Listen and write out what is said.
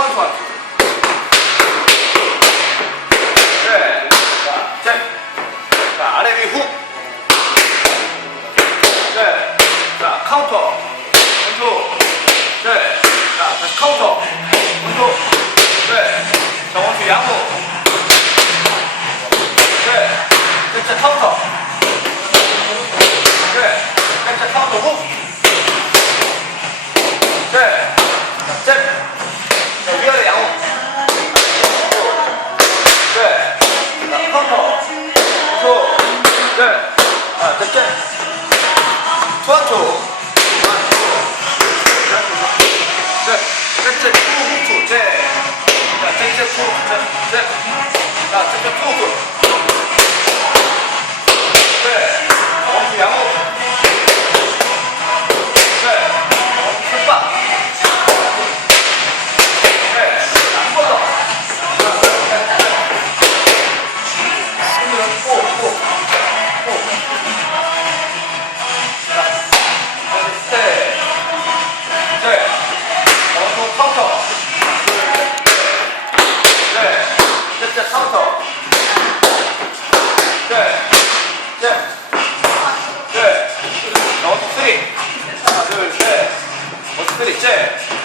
좋아, 좋아. 그래. 자, 자. 자, 아래 위 훅. 네. 자, 카운터. 원투. 네. 자, 다시 카운터. 원투. 네. 자, 원투 양호. 초. 네. 셋째 투 훅초. 네. 자, 셋째 투. 네. 네. 자, 셋째 투훅 셋째 카운터. 네, 셋, 넷, 어서 쓰리. 하나, 둘, 셋. 어서 쓰리, 셋.